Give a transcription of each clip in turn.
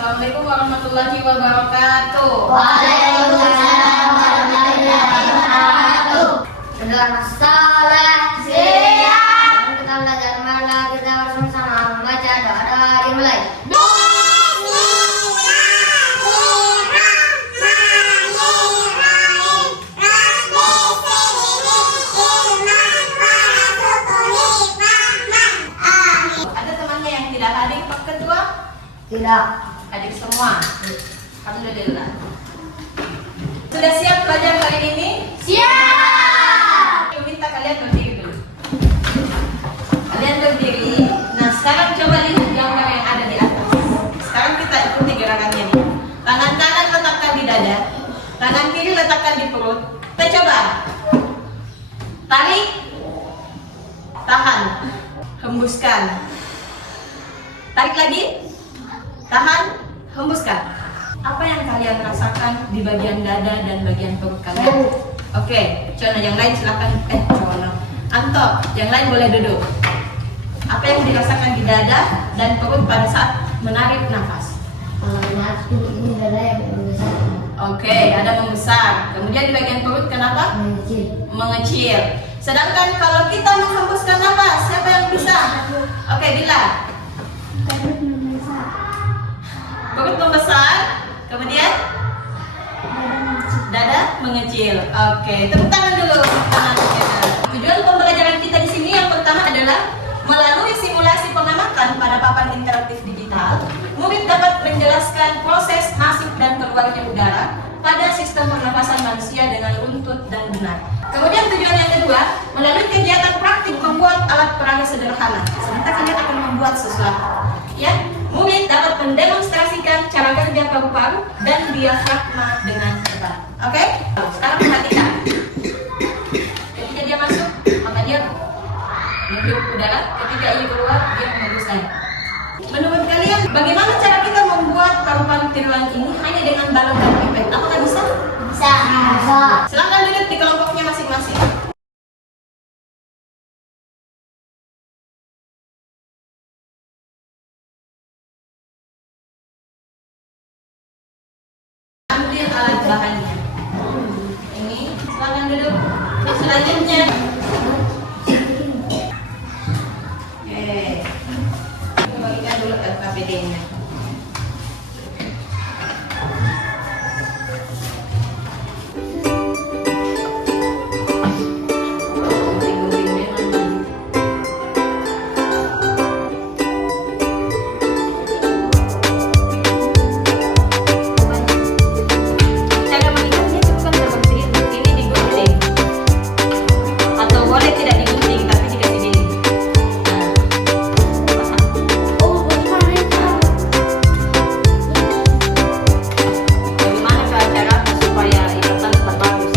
Assalamualaikum warahmatullahi wabarakatuh. Waalaikumsalam warahmatullahi wabarakatuh. Selamat salat siang. Kita belajar mana kita bersama-sama membaca doa dimulai. Ada temannya yang tidak hadir Pak Ketua? Tidak. Hadir semua. Alhamdulillah. Sudah siap belajar hari ini? Siap. Aku minta kalian berdiri dulu. Kalian berdiri. Nah, sekarang coba lihat gambar yang ada di atas. Sekarang kita ikuti gerakannya nih. Tangan kanan letakkan di dada, tangan kiri letakkan di perut. Kita coba. Tarik, tahan, hembuskan. Tarik lagi, tahan, hembuskan. Apa yang kalian rasakan di bagian dada dan bagian perut kalian? Oke, Cono yang lain silakan. Cono, Anto, yang lain boleh duduk. Apa yang dirasakan di dada dan perut pada saat menarik nafas? Kalau ini dada yang membesar. Oke, ada membesar. Kemudian di bagian perut kenapa? Mengecil. Mengecil. Sedangkan kalau kita menghembuskan nafas, siapa yang bisa? Oke, Bila. Perut membesar. Kemudian dada mengecil. Oke, tepuk tangan dulu. Tujuan pembelajaran kita di sini yang pertama adalah melalui simulasi pengamatan pada papan interaktif digital, murid dapat menjelaskan proses masuk dan keluarnya udara pada sistem pernapasan manusia dengan runtut dan benar. Kemudian tujuan yang kedua, melalui kegiatan praktik membuat alat peraga sederhana. Sebentar kalian akan membuat sesuatu. Ya, murid dapat mendemonstrasikan cara kerja paru-paru dan diafragma dengan ketat. Oke? Sekarang perhatikan. Ketika dia masuk, maka dia menghirup udara. Ketika ia keluar, dia menghembuskan. Menurut kalian, bagaimana cara kita membuat paru-paru tiruan ini hanya dengan balon dan pipet? Apakah bisa? Bisa. Bisa. Silakan duduk di kelompoknya masing-masing. Ambil alat bahannya. Ini, silakan duduk. Selanjutnya. Oke. Kita bagikan dulu LKPD-nya. Cara mengikatnya itu bukan terbang sendiri, ini digunting. Atau boleh tidak digunting, tapi dikasih gini. Oh, bagaimana itu? Bagaimana cara supaya ikatan tetap bagus?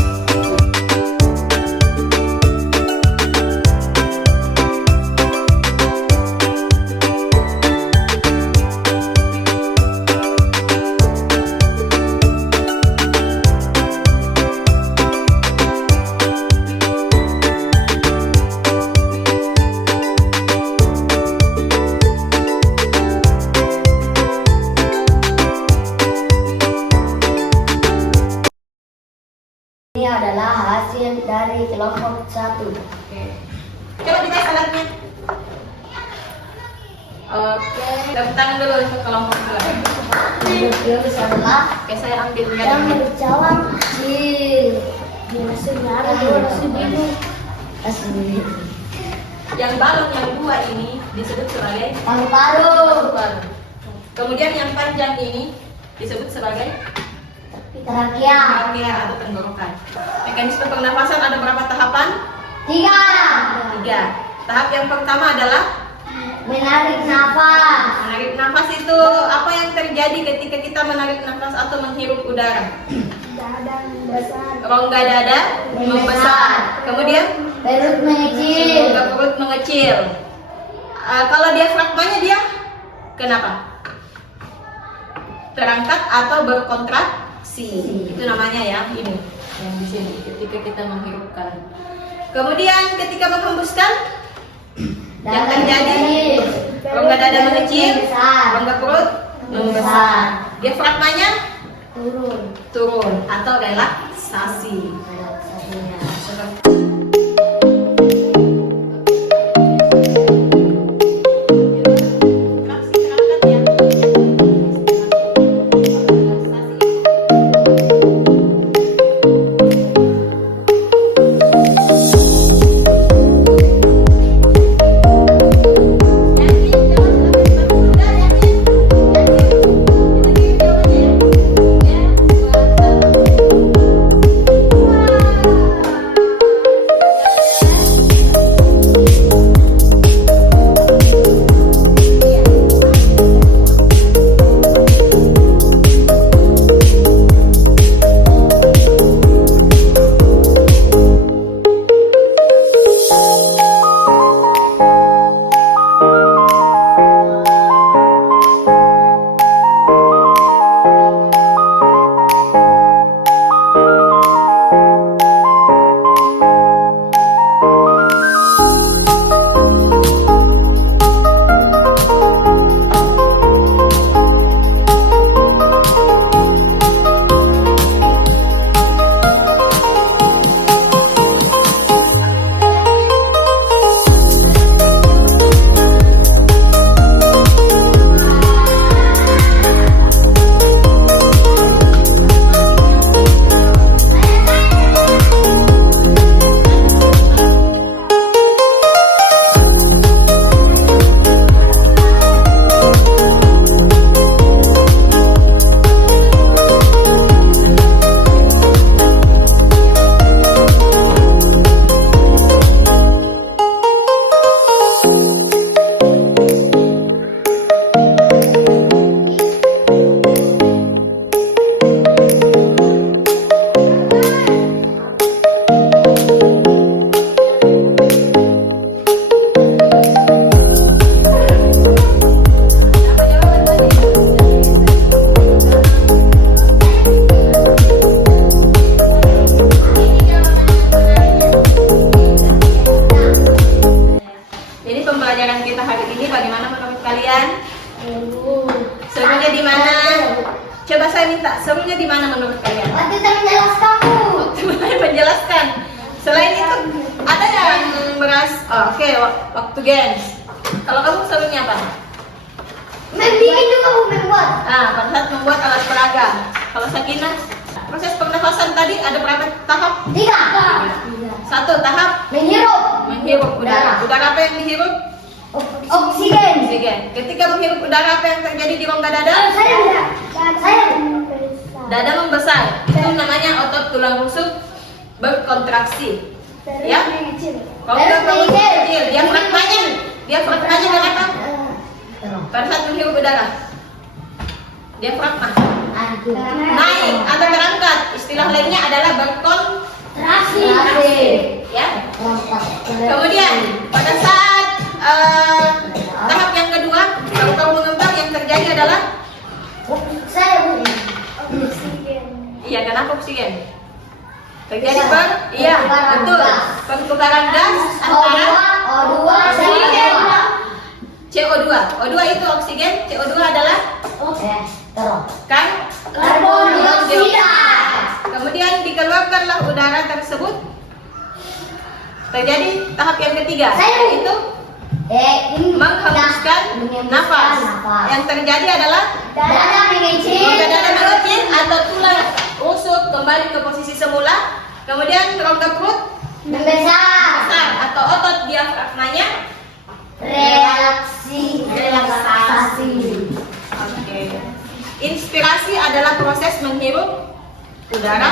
Ini adalah hasil dari kelompok 1. Oke. Coba ditarik alatnya. Oke, tepuk tangan dulu untuk kelompok dua. Yang adalah Oke, saya ambil yang lihat. berjawab di maksudnya ada Yang balon yang dua ini disebut sebagai paru-paru, paru. Kemudian yang panjang ini disebut sebagai trakea, trachea atau tenggorokan. Mekanisme pernafasan ada berapa tahapan? 3. 3. Tahap yang pertama adalah Menarik nafas. menarik nafas. Itu apa yang terjadi ketika kita menarik nafas atau menghirup udara? Dada membesar. Rongga dada membesar. Kemudian Perut mengecil. rongga perut mengecil. Kalau diafragmanya dia kenapa? Terangkat atau berkontraksi. Itu namanya ya, ini yang di sini ketika kita menghirupkan. Kemudian ketika menghembuskan yang terjadi rongga dada mengecil, rongga perut membesar. Diafragmanya Turun. turun atau relaksasi. Relaksasinya. Kontraksi terangkat ya. Relaksasi. Jadi pembelajaran kita hari ini bagaimana menurut kalian? Serunya di mana? Coba saya minta, serunya di mana menurut kalian? Waktu saya menjelaskanmu. Waktu saya menjelaskan. Selain itu, ada yang oke, waktu games. Kalau kamu serunya apa? Membikin juga kamu membuat. Pada saat membuat alat peraga. Kalau Sakinah, proses pernafasan tadi ada berapa tahap? 3. Satu tahap Menghirup. menghirup udara. Udara apa yang dihirup? Oksigen. Oksigen. Ketika menghirup udara, apa yang terjadi di rongga dada? Saya Dada membesar. Itu namanya otot tulang rusuk berkontraksi. Ya? Rongga perut kecil. Diafragmanya berapa? Pada saat menghirup udara. Diafragma naik atau terangkat. Istilah lainnya adalah berkontraksi. Ya. Kemudian pada saat tahap yang kedua, paru-paru mengembang, yang terjadi adalah saya iya, kenapa oksigen? Terjadi Bisa. iya, Pertukaran betul. gas. Pertukaran gas antara O2 oksigen CO2. O2 itu oksigen, CO2 adalah kan karbon dioksida. Kemudian dikeluarkanlah udara tersebut. Terjadi tahap yang ketiga, yaitu menghembuskan nafas. Yang terjadi adalah Dada mengecil. rongga dada mengecil atau tulang rusuk kembali ke posisi semula. Kemudian rongga perut Membesar. besar atau otot diafragmanya Relaksasi. Oke. Inspirasi adalah proses menghirup udara.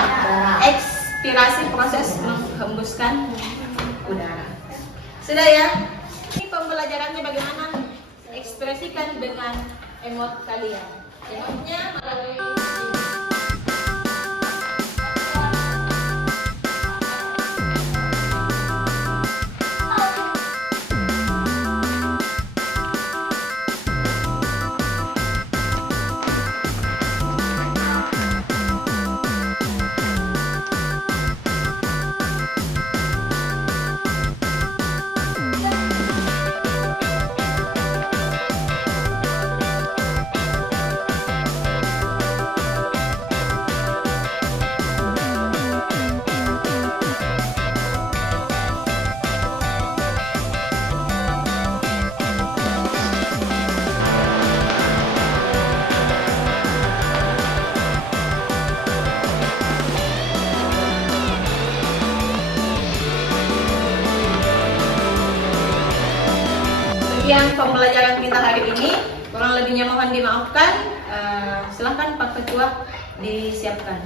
Ekspirasi proses menghembuskan udara. Sudah ya? Ini pembelajarannya bagaimana ekspresikan dengan emot kalian. Emotnya melalui hari ini. Kurang lebihnya mohon dimaafkan. Silahkan Pak Ketua disiapkan.